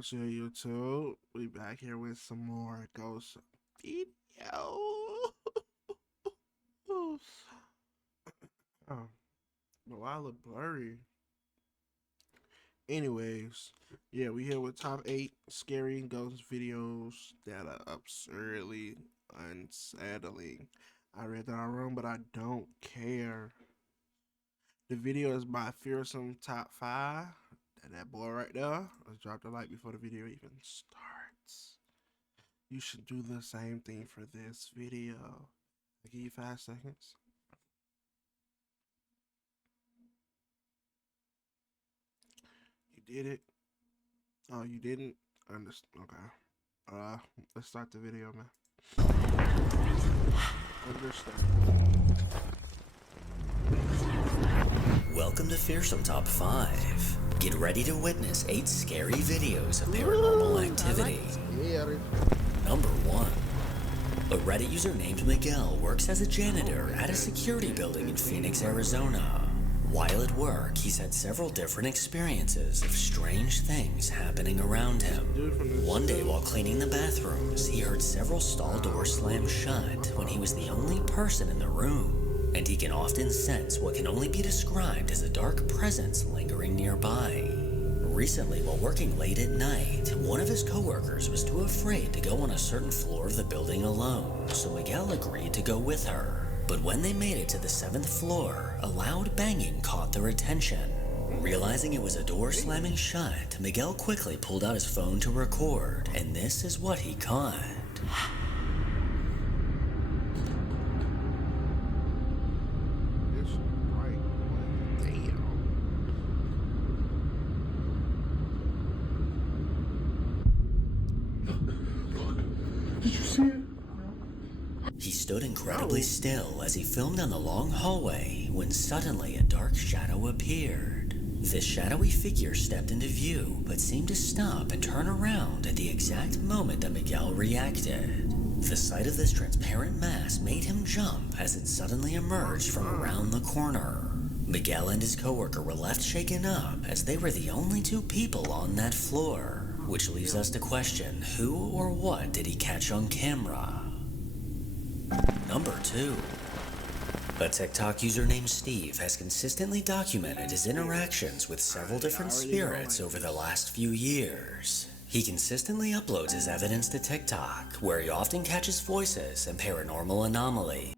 What's your YouTube? We back here with some more ghost videos. Oh, but why I look blurry? Anyways, yeah, we here with top 8 scary ghost videos that are absurdly unsettling. I read that wrong, but I don't care. The video is by Fearsome Top 5. That boy right there. Let's drop the like before the video even starts. You should do the same thing for this video. I'll give you 5 seconds. You did it. Oh, you didn't? Understand. Okay. Let's start the video, man. Understand. Welcome to Fearsome Top 5. Get ready to witness 8 scary videos of paranormal activity. Number 1. A Reddit user named Miguel works as a janitor at a security building in Phoenix, Arizona. While at work, he's had several different experiences of strange things happening around him. One day while cleaning the bathrooms, he heard several stall doors slam shut when he was the only person in the room, and he can often sense what can only be described as a dark presence lingering nearby. Recently, while working late at night, one of his coworkers was too afraid to go on a certain floor of the building alone, so Miguel agreed to go with her. But when they made it to the 7th floor, a loud banging caught their attention. Realizing it was a door slamming shut, Miguel quickly pulled out his phone to record, and this is what he caught. Did you see it? He stood incredibly still as he filmed down the long hallway when suddenly a dark shadow appeared. This shadowy figure stepped into view but seemed to stop and turn around at the exact moment that Miguel reacted. The sight of this transparent mass made him jump as it suddenly emerged from around the corner. Miguel and his coworker were left shaken up as they were the only 2 people on that floor, which leaves us to question who or what did he catch on camera. Number 2. A TikTok user named Steve has consistently documented his interactions with several different spirits over the last few years. He consistently uploads his evidence to TikTok, where he often catches voices and paranormal anomalies.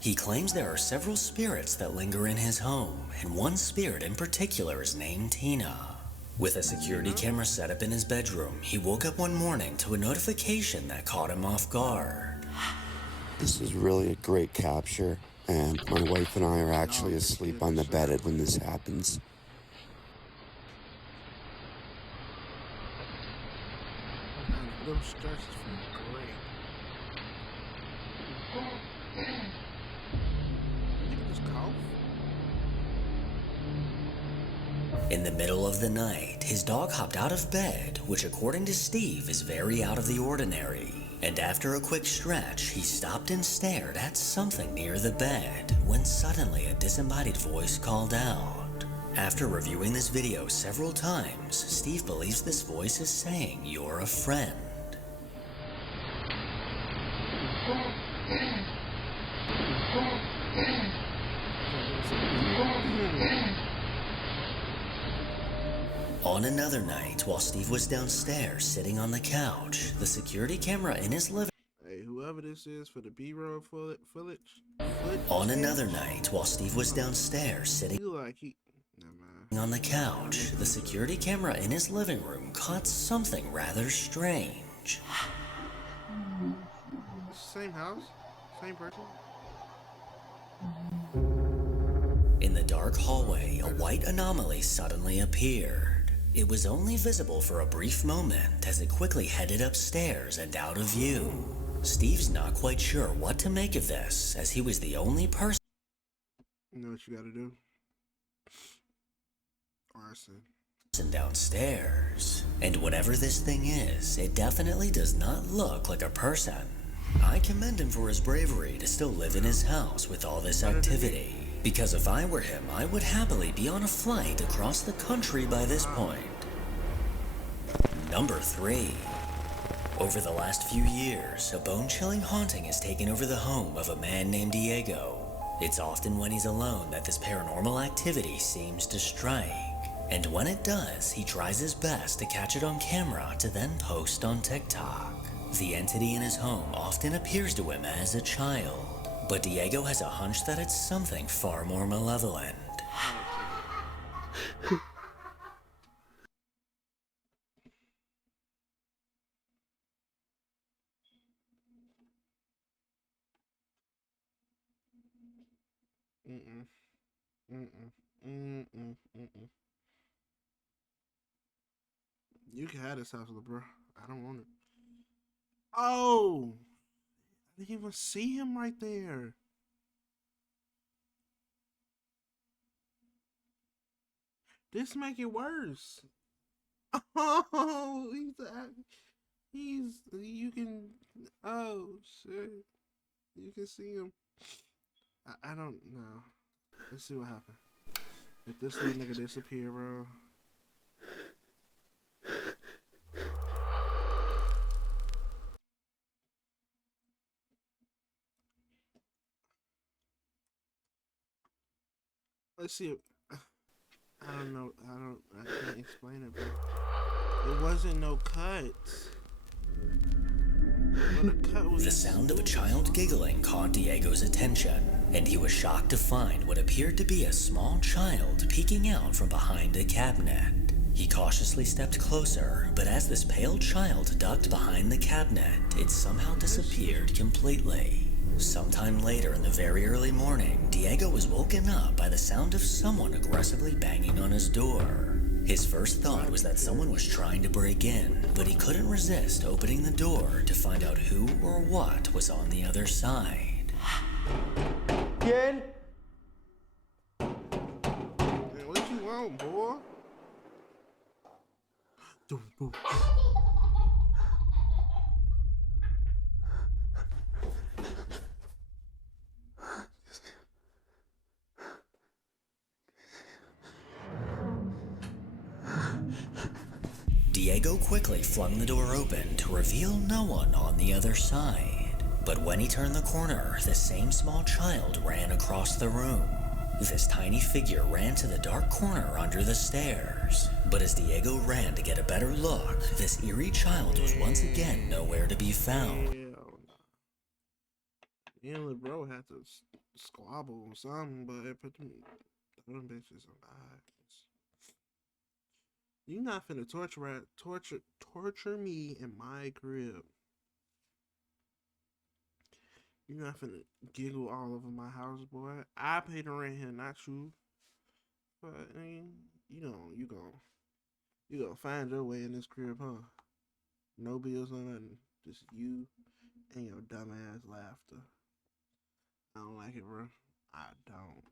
He claims there are several spirits that linger in his home, and one spirit in particular is named Tina. With a security camera set up in his bedroom, he woke up one morning to a notification that caught him off guard. This is really a great capture, and my wife and I are actually asleep on the bed when this happens. Those stresses feel great. Look at this cough. In the middle of the night, his dog hopped out of bed, which according to Steve is very out of the ordinary. And after a quick stretch, he stopped and stared at something near the bed, when suddenly a disembodied voice called out. After reviewing this video several times, Steve believes this voice is saying, "You're a friend." On another night, while Steve was downstairs sitting on the couch, the security camera in his living Hey, whoever this is for the B-roll footage. On another night, while Steve was downstairs sitting Never mind. on the couch, the security camera in his living room caught something rather strange. Same house? Same person? In the dark hallway, a white anomaly suddenly appeared. It was only visible for a brief moment as it quickly headed upstairs and out of view. Steve's not quite sure what to make of this, as he was the only person You know what you gotta do? Arson. downstairs. And whatever this thing is, it definitely does not look like a person. I commend him for his bravery to still live in his house with all this activity. Because if I were him, I would happily be on a flight across the country by this point. Number 3. Over the last few years, a bone-chilling haunting has taken over the home of a man named Diego. It's often when he's alone that this paranormal activity seems to strike. And when it does, he tries his best to catch it on camera to then post on TikTok. The entity in his home often appears to him as a child, but Diego has a hunch that it's something far more malevolent. Mm-mm. Mm-mm. Mm-mm. Mm-mm. You can have this house, bro. I don't want it. Oh! I didn't even see him right there. This make it worse. Oh, you can, oh, shit. You can see him. I don't know. Let's see what happens. If this little nigga disappear, bro. Let's see. I don't know. I can't explain it, bro. It wasn't no cuts. The sound of a child giggling caught Diego's attention, and he was shocked to find what appeared to be a small child peeking out from behind a cabinet. He cautiously stepped closer, but as this pale child ducked behind the cabinet, it somehow disappeared completely. Sometime later in the very early morning, Diego was woken up by the sound of someone aggressively banging on his door. His first thought was that someone was trying to break in, but he couldn't resist opening the door to find out who or what was on the other side. ¿Quién? Man, what you want, boy? Diego quickly flung the door open to reveal no one on the other side. But when he turned the corner, the same small child ran across the room. This tiny figure ran to the dark corner under the stairs. But as Diego ran to get a better look, this eerie child was once again nowhere to be found. Yeah, little bro had to squabble or something, but it put them bitches on eyes. You not finna torture me in my crib. You not finna giggle all over my house, boy. I pay the rent here, not you. But I mean, you gonna find your way in this crib, huh? No bills or nothing. Just you and your dumbass laughter. I don't like it, bro. I don't.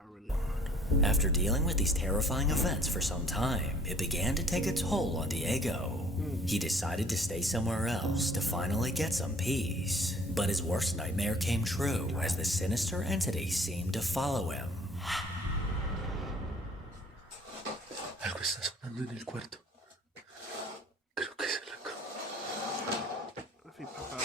I really don't. After dealing with these terrifying events for some time, it began to take a toll on Diego. He decided to stay somewhere else to finally get some peace. But his worst nightmare came true as the sinister entity seemed to follow him. Algo está sonando en el cuarto. Creo que es la cama. If he pop out.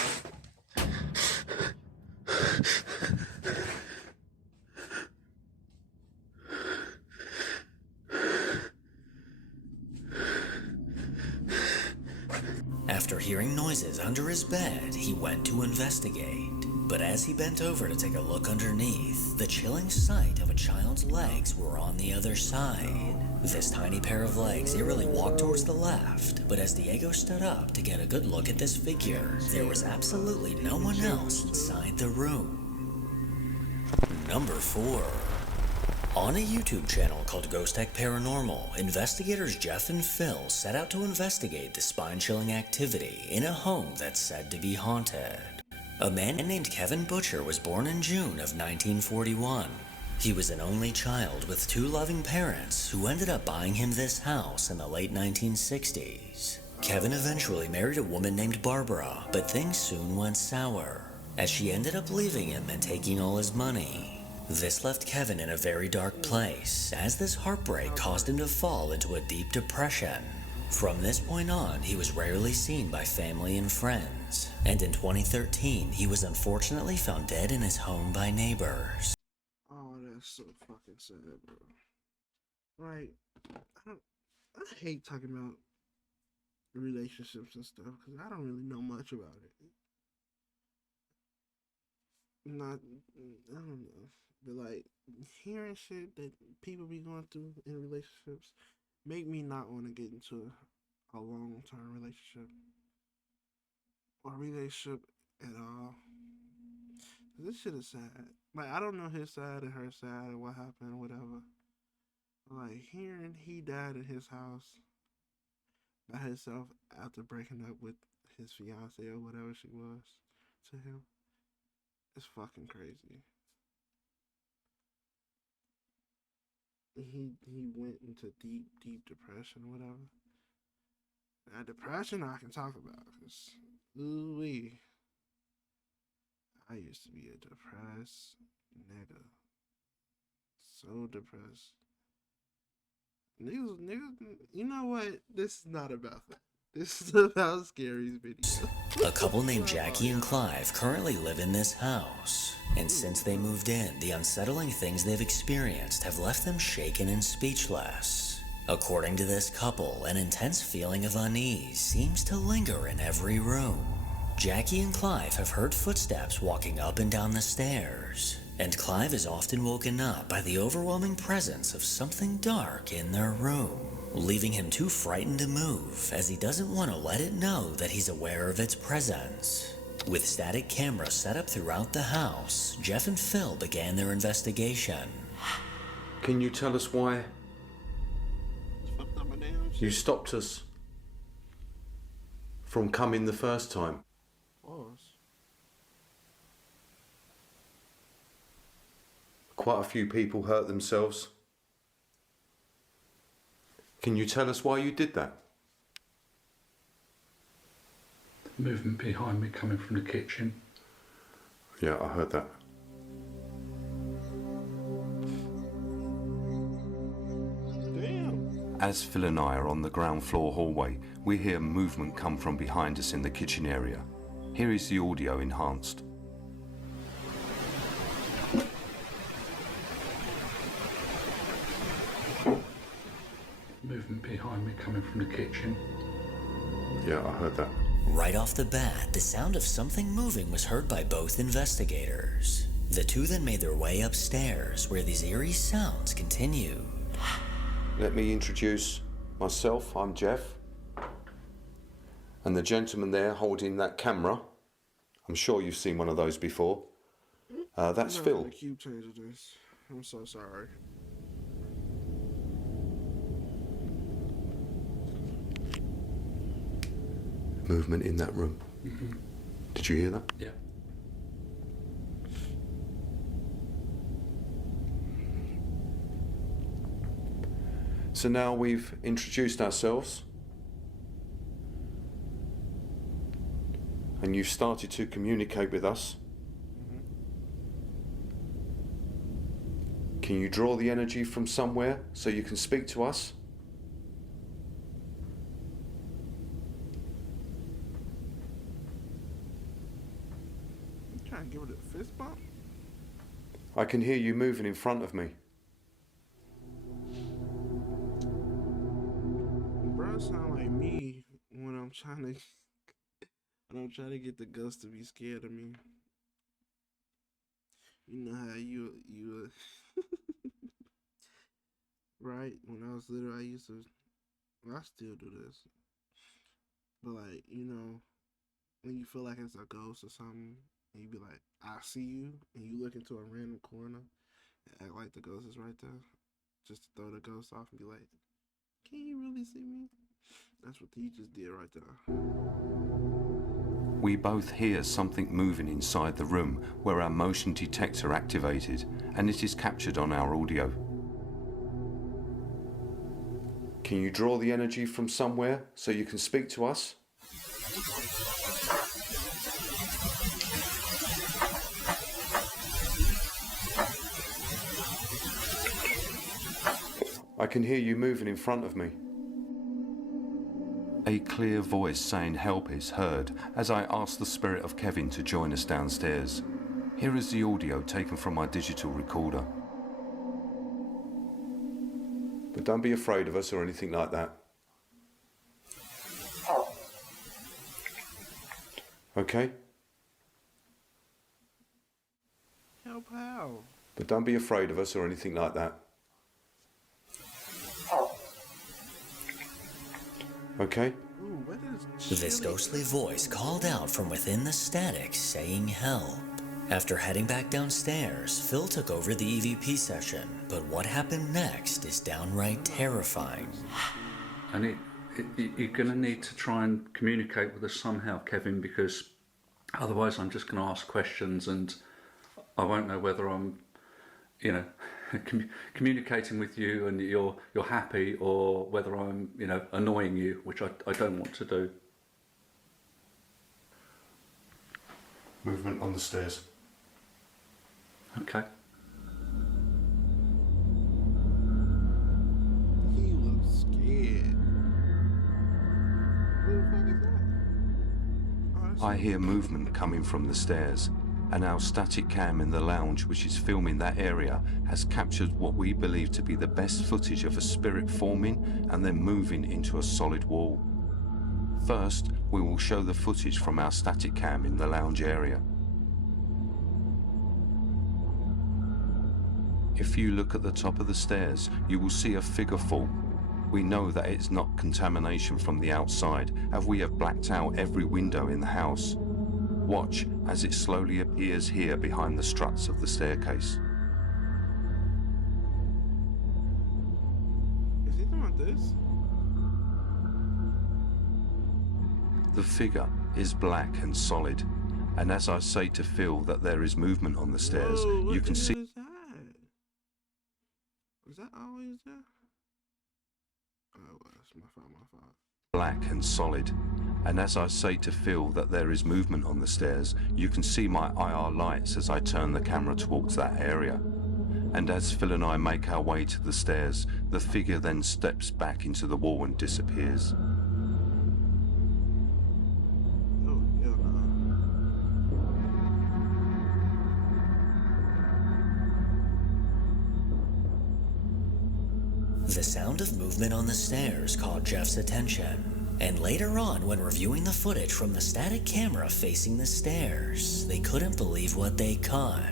After hearing noises under his bed, he went to investigate. But as he bent over to take a look underneath, the chilling sight of a child's legs were on the other side. This tiny pair of legs eerily walked towards the left, but as Diego stood up to get a good look at this figure, there was absolutely no one else inside the room. Number 4. On a YouTube channel called Ghost Tech Paranormal, investigators Jeff and Phil set out to investigate the spine-chilling activity in a home that's said to be haunted. A man named Kevin Butcher was born in June of 1941. He was an only child with 2 loving parents who ended up buying him this house in the late 1960s. Kevin eventually married a woman named Barbara, but things soon went sour, as she ended up leaving him and taking all his money. This left Kevin in a very dark place, as this heartbreak caused him to fall into a deep depression. From this point on, he was rarely seen by family and friends, and in 2013, he was unfortunately found dead in his home by neighbors. Oh, that's so fucking sad, bro. Like, I hate talking about relationships and stuff because I don't really know much about it. I don't know, but like hearing shit that people be going through in relationships make me not want to get into a long-term relationship or relationship at all. This shit is sad. Like, I don't know his side and her side and what happened, whatever. Like, hearing he died in his house by himself after breaking up with his fiance or whatever she was to him, it's fucking crazy. He went into deep depression or whatever. Now, depression I can talk about, because, ooh-wee, I used to be a depressed nigga. So depressed. Niggas, you know what? This is not about that. This is about Scary's video. A couple named Jackie and Clive currently live in this house, and since they moved in, the unsettling things they've experienced have left them shaken and speechless. According to this couple, an intense feeling of unease seems to linger in every room. Jackie and Clive have heard footsteps walking up and down the stairs, and Clive is often woken up by the overwhelming presence of something dark in their room, leaving him too frightened to move as he doesn't want to let it know that he's aware of its presence. With static cameras set up throughout the house, Jeff and Phil began their investigation. Can you tell us why you stopped us from coming the first time? Quite a few people hurt themselves. Can you tell us why you did that? Movement behind me coming from the kitchen. Yeah, I heard that. Damn. As Phil and I are on the ground floor hallway, we hear movement come from behind us in the kitchen area. Here is the audio enhanced. Movement behind me coming from the kitchen. Yeah, I heard that. Right off the bat, the sound of something moving was heard by both investigators. The two then made their way upstairs, where these eerie sounds continued. Let me introduce myself. I'm Jeff. And the gentleman there holding that camera, I'm sure you've seen one of those before. That's Phil. The cube change this. I'm so sorry. Movement in that room. Mm-hmm. Did you hear that? Yeah. So now we've introduced ourselves and you've started to communicate with us. Can you draw the energy from somewhere so you can speak to us? Trying to give it a fist bump? I can hear you moving in front of me. Bro, it sound like me when I'm trying to get the ghost to be scared of me. You know how you right? When I was little, I used to, well, I still do this. But like, you know, when you feel like it's a ghost or something, and you be like, I see you, and you look into a random corner and act like the ghost is right there, just to throw the ghost off and be like, can you really see me? That's what you just did right there. We both hear something moving inside the room where our motion detector activated, and it is captured on our audio. Can you draw the energy from somewhere so you can speak to us? I can hear you moving in front of me. A clear voice saying help is heard as I ask the spirit of Kevin to join us downstairs. Here is the audio taken from my digital recorder. But don't be afraid of us or anything like that. Okay? Help how? But don't be afraid of us or anything like that. Okay? Ooh, what is This ghostly voice called out from within the static saying help. After heading back downstairs, Phil took over the EVP session, but what happened next is downright terrifying. And you're going to need to try and communicate with us somehow, Kevin, because otherwise I'm just going to ask questions and I won't know whether I'm, you know, communicating with you and you're happy, or whether I'm, you know, annoying you, which I don't want to do. Movement on the stairs. Okay. He looks scared. Who the fuck is that? Oh, that's I hear movement coming from the stairs, and our static cam in the lounge, which is filming that area, has captured what we believe to be the best footage of a spirit forming and then moving into a solid wall. First, we will show the footage from our static cam in the lounge area. If you look at the top of the stairs, you will see a figure form. We know that it's not contamination from the outside, as we have blacked out every window in the house. Watch as it slowly appears here behind the struts of the staircase. Is he doing this? The figure is black and solid, and as I say to Phil that there is movement on the stairs, Whoa, what you can the see hell is that? Was that always there? Oh, well, that's my fault. black and solid. And as I say to Phil that there is movement on the stairs, you can see my IR lights as I turn the camera towards that area. And as Phil and I make our way to the stairs, the figure then steps back into the wall and disappears. Oh, hell no. The sound of movement on the stairs caught Jeff's attention, and later on, when reviewing the footage from the static camera facing the stairs, they couldn't believe what they caught.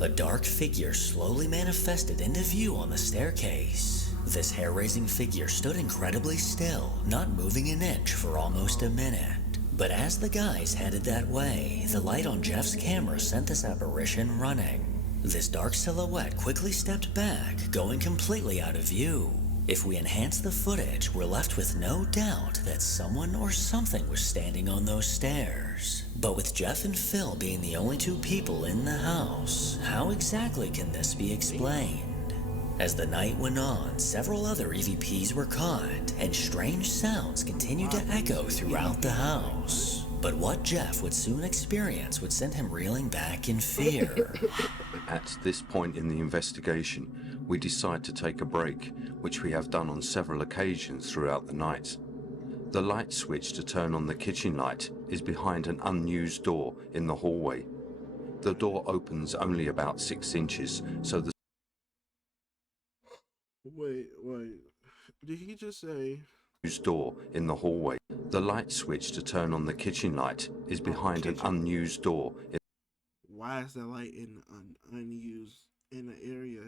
A dark figure slowly manifested into view on the staircase. This hair-raising figure stood incredibly still, not moving an inch for almost a minute. But as the guys headed that way, the light on Jeff's camera sent this apparition running. This dark silhouette quickly stepped back, going completely out of view. If we enhance the footage, we're left with no doubt that someone or something was standing on those stairs. But with Jeff and Phil being the only two people in the house, how exactly can this be explained? As the night went on, several other EVPs were caught, and strange sounds continued to echo throughout the house. But what Jeff would soon experience would send him reeling back in fear. At this point in the investigation, we decide to take a break, which we have done on several occasions throughout the night. The light switch to turn on the kitchen light is behind an unused door in the hallway. The door opens only about 6 inches, so the Wait. Did he just say? unused door in the hallway. The light switch to turn on the kitchen light is behind an unused door in Why is that light in unused in an area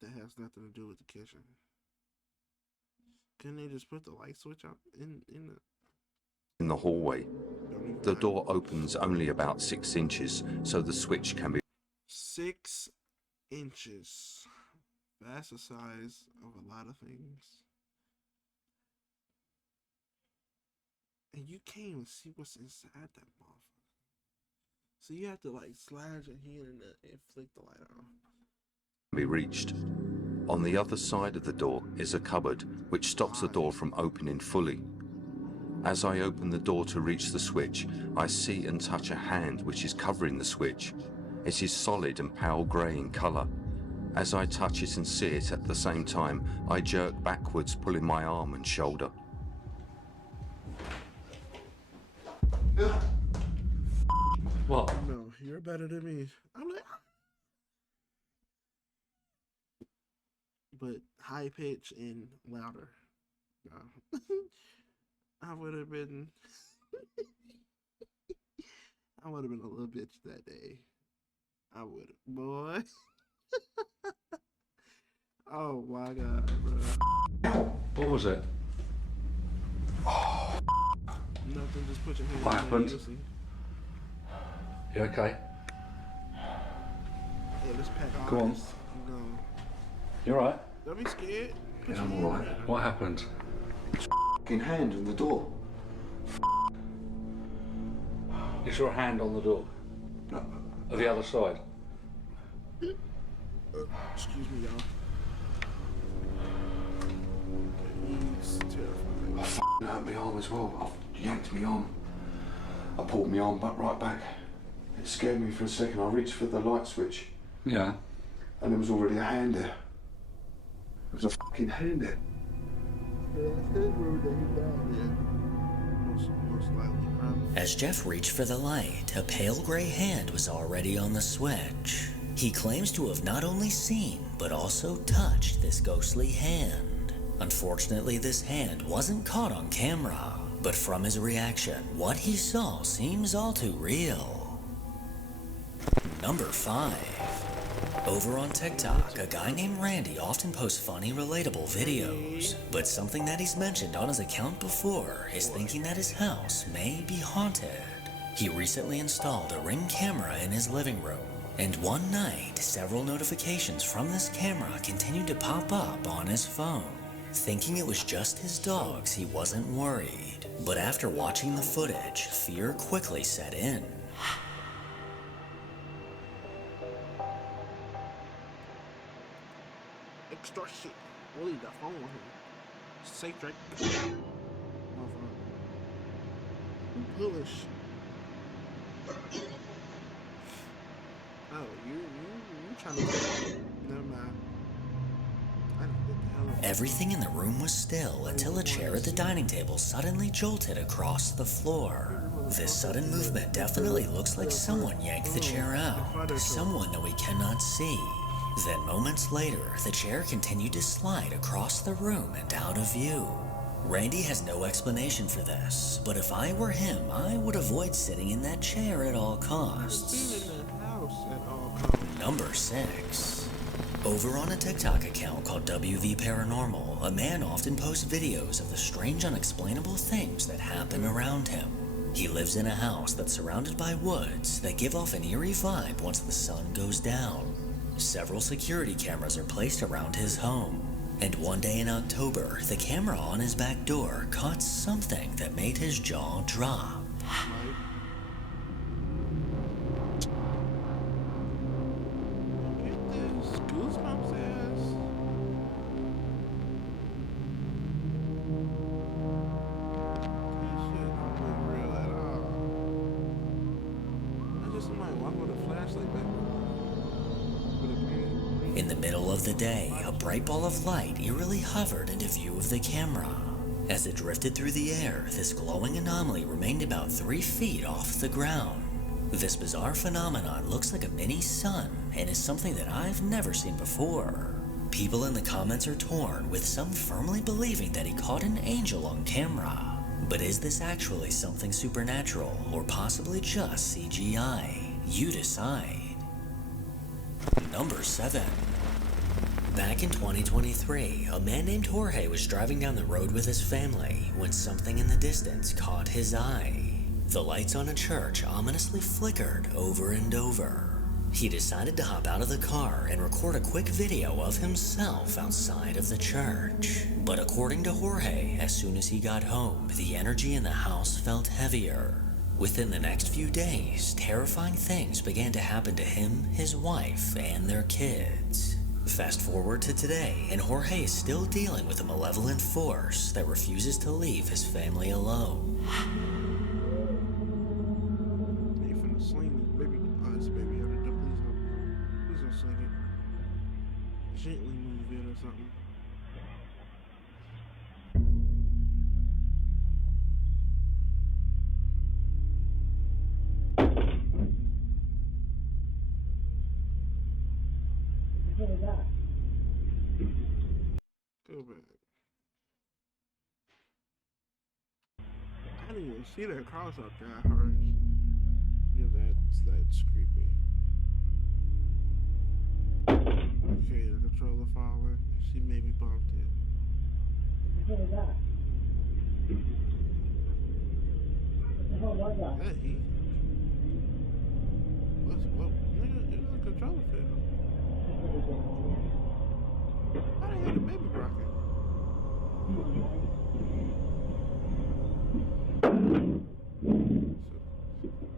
that has nothing to do with the kitchen? Couldn't they just put the light switch out in the hallway. don't even The matter. door opens only about 6 inches, so the switch can be 6 inches. That's the size of a lot of things. And you can't even see what's inside that motherfucker. So you have to like slide your hand in there and flick the light off. reached. On the other side of the door is a cupboard, which stops the door from opening fully. As I open the door to reach the switch, I see and touch a hand which is covering the switch. It is solid and pale grey in colour. As I touch it and see it at the same time, I jerk backwards, pulling my arm and shoulder. What? No, you're better than me. I'm like, but high pitch and louder. No. I would have been. I would have been a little bitch that day. I would have, boy. Oh my god, bro. What was it? Nothing. Just put your hand. What on happened? There, you'll see. You okay? Yeah, let's pack all Go on. this and go. You alright? Don't be scared. Put Yeah, your I'm hand alright. on What happened? Fucking hand on the door. You saw a hand on the door? No. Of the other side? Excuse me, y'all. He's terrifying. I fucking hurt my arm as well. I yanked my arm. I pulled my arm back right back. It scared me for a second. I reached for the light switch Yeah. and there was already a hand there. There was a fucking hand there. Most likely, probably. As Jeff reached for the light, a pale gray hand was already on the switch. He claims to have not only seen, but also touched this ghostly hand. Unfortunately, this hand wasn't caught on camera, but from his reaction, what he saw seems all too real. Number 5. Over on TikTok, a guy named Randy often posts funny, relatable videos. But something that he's mentioned on his account before is thinking that his house may be haunted. He recently installed a Ring camera in his living room, and one night, several notifications from this camera continued to pop up on his phone. Thinking it was just his dogs, he wasn't worried. But after watching the footage, fear quickly set in. Extra shit. We'll leave that phone on him. Safe track. Bullish. Oh, you trying to. Never mind. I didn't get the hell out. Everything in the room was still until a chair at the dining table suddenly jolted across the floor. This sudden movement definitely looks like someone yanked the chair out. Someone that we cannot see. Then moments later, the chair continued to slide across the room and out of view. Randy has no explanation for this, but if I were him, I would avoid sitting in that chair at all costs. Being in the house at all costs. Number 6. Over on a TikTok account called WV Paranormal, a man often posts videos of the strange unexplainable things that happen around him. He lives in a house that's surrounded by woods that give off an eerie vibe once the sun goes down. Several security cameras are placed around his home, and one day in October, the camera on his back door caught something that made his jaw drop. Get this goosebumps ass. This shit don't look real at all. I just might walk with a flashlight back. In the middle of the day, a bright ball of light eerily hovered into view of the camera. As it drifted through the air, this glowing anomaly remained about 3 feet off the ground. This bizarre phenomenon looks like a mini sun and is something that I've never seen before. People in the comments are torn, with some firmly believing that he caught an angel on camera. But is this actually something supernatural, or possibly just CGI? You decide. Number 7. Back in 2023, a man named Jorge was driving down the road with his family when something in the distance caught his eye. The lights on a church ominously flickered over and over. He decided to hop out of the car and record a quick video of himself outside of the church. But according to Jorge, as soon as he got home, the energy in the house felt heavier. Within the next few days, terrifying things began to happen to him, his wife, and their kids. Fast forward to today, and Jorge is still dealing with a malevolent force that refuses to leave his family alone. They finna sling this baby. Oh, this baby under the please don't sling it. didn't even see that cross up there at first. Yeah, that's creepy. Okay, the controller falling. She maybe bumped it. What was that? What the hell was that? That heat? What? Nigga, it was a controller fail. How the hell the baby rocking?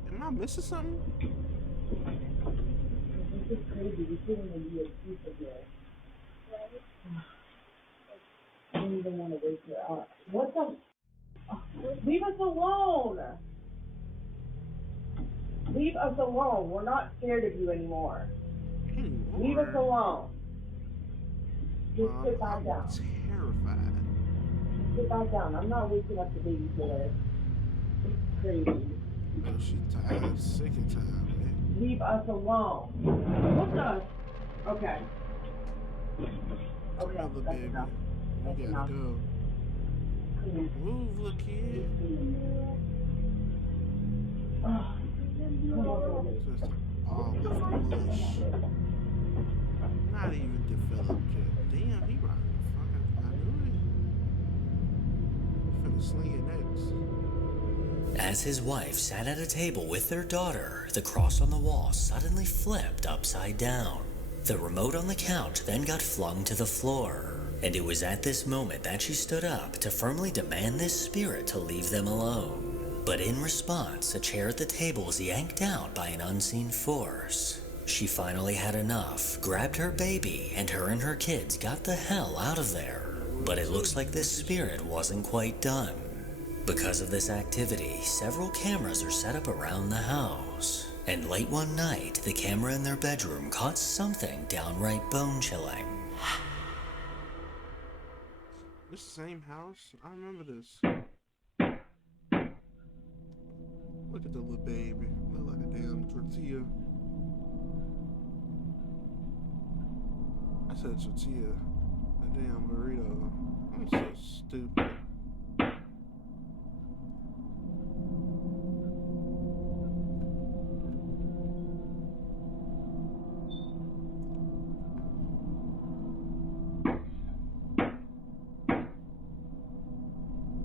Am I missing something? This is crazy. We shouldn't even be a piece of here. I don't even want to wake her up. What the? Leave us alone! Leave us alone. We're not scared of you anymore. Leave us alone. Just sit back down. Terrified. Sit back down. I'm not waking up the babysitter. It's crazy. Oh, she tired. Sick and tired, man. Leave us alone. What the? Okay. Okay, Come on, that's baby. enough. That's We gotta enough. go. Move, little kid. Just a ball of mush. Not even developed yet. Damn, he rocking the fucking. I knew it. Finna sling it next. As his wife sat at a table with their daughter, the cross on the wall suddenly flipped upside down. The remote on the couch then got flung to the floor, and it was at this moment that she stood up to firmly demand this spirit to leave them alone. But in response, a chair at the table was yanked out by an unseen force. She finally had enough, grabbed her baby, and her kids got the hell out of there. But it looks like this spirit wasn't quite done. Because of this activity, several cameras are set up around the house. And late one night, the camera in their bedroom caught something downright bone-chilling. This same house? I remember this. Look at the little baby. Look like a damn tortilla. I said tortilla. A damn burrito. I'm so stupid.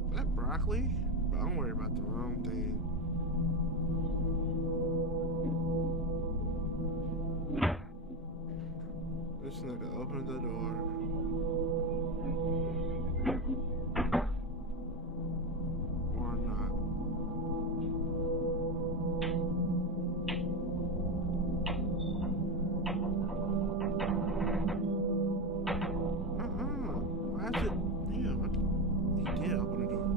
Is that broccoli? But I'm worried about the wrong thing. This nigga opened the door. Or not. Why is it? Damn, he did open the door.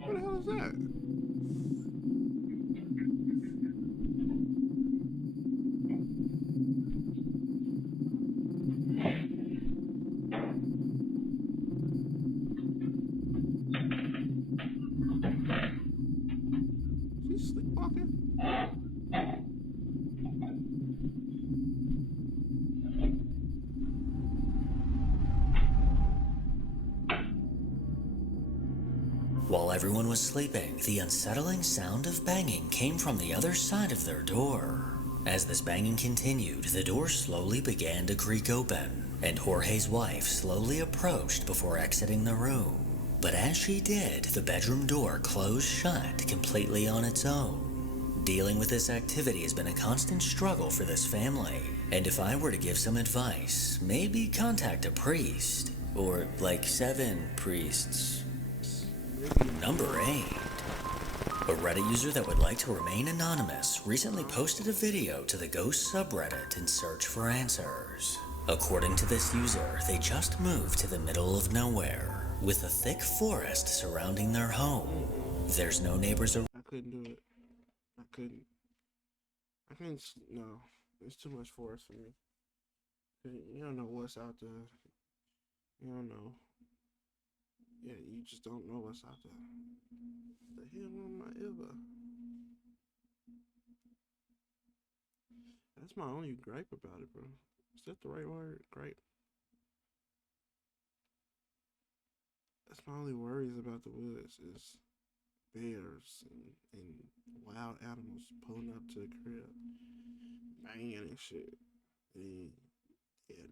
What the hell is that? Is he sleepwalking? While everyone was sleeping, the unsettling sound of banging came from the other side of their door. As this banging continued, the door slowly began to creak open, and Jorge's wife slowly approached before exiting the room. But as she did, the bedroom door closed shut completely on its own. Dealing with this activity has been a constant struggle for this family, and if I were to give some advice, maybe contact a priest, or like 7 priests. Number 8. A Reddit user that would like to remain anonymous recently posted a video to the Ghost subreddit in search for answers. According to this user, they just moved to the middle of nowhere, with a thick forest surrounding their home. There's no neighbors around. I couldn't do it. I couldn't. No. It's too much force for me. You don't know what's out there. You don't know. Yeah, you just don't know what's out there. The hell am I ever? That's my only gripe about it, bro. Is that the right word? Gripe? That's my only worries about the woods is bears and wild animals pulling up to the crib, banging and shit. And, yeah,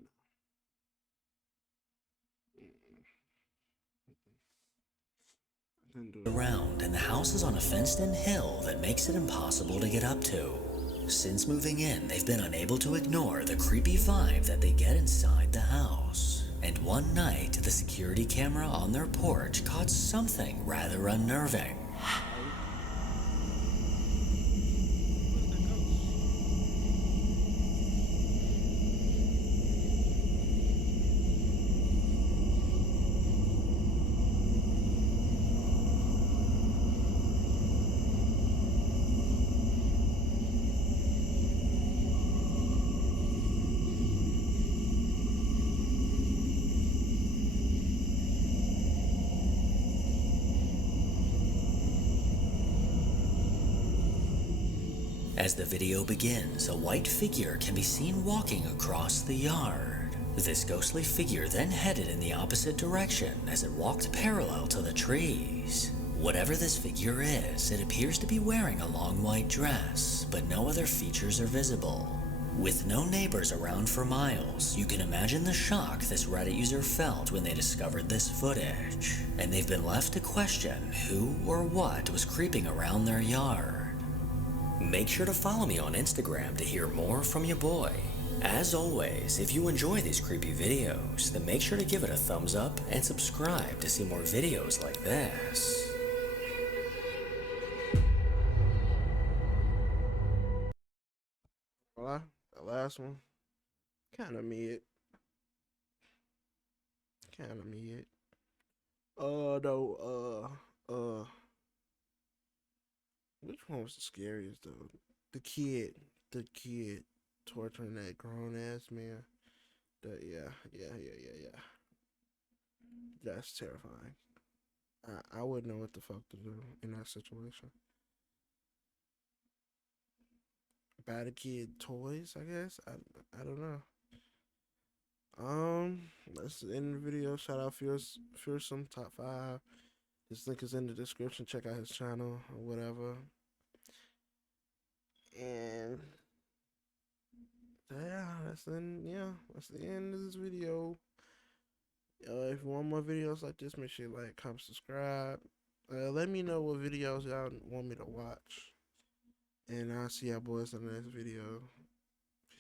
no. Around, and the house is on a fenced-in hill that makes it impossible to get up to. Since moving in, they've been unable to ignore the creepy vibe that they get inside the house. And one night, the security camera on their porch caught something rather unnerving. As the video begins, a white figure can be seen walking across the yard. This ghostly figure then headed in the opposite direction as it walked parallel to the trees. Whatever this figure is, it appears to be wearing a long white dress, but no other features are visible. With no neighbors around for miles, you can imagine the shock this Reddit user felt when they discovered this footage, and they've been left to question who or what was creeping around their yard. Make sure to follow me on Instagram to hear more from your boy. As always, if you enjoy these creepy videos, then make sure to give it a thumbs up and subscribe to see more videos like this. Well, the last one, kind of mid. Which one was the scariest though? The kid torturing that grown ass man. Yeah. That's terrifying. I wouldn't know what the fuck to do in that situation. Buy the kid toys, I guess. I don't know. Let's end the video. Shout out Fearsome Top 5. His link is in the description. Check out his channel or whatever. And that's the end of this video. If you want more videos like this, make sure you like, comment, subscribe. Let me know what videos y'all want me to watch. And I'll see y'all boys in the next video.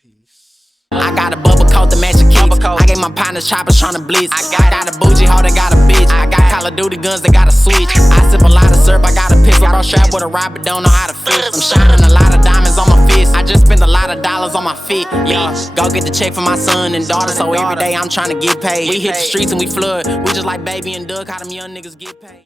Peace. I got a bubble coat to match the kicks. I gave my partners choppers tryna blitz. I got a bougie hoe that got a bitch. I got Call of Duty guns that got a switch. I sip a lot of syrup, I got a pistol. Bro strapped with a rod but don't know how to fish. I'm shining a lot of diamonds on my fist. I just spent a lot of dollars on my feet. Yeah, go get the check for my son and daughter. So every day I'm trying to get paid. We hit the streets and we flood. We just like Baby and Doug, how them young niggas get paid.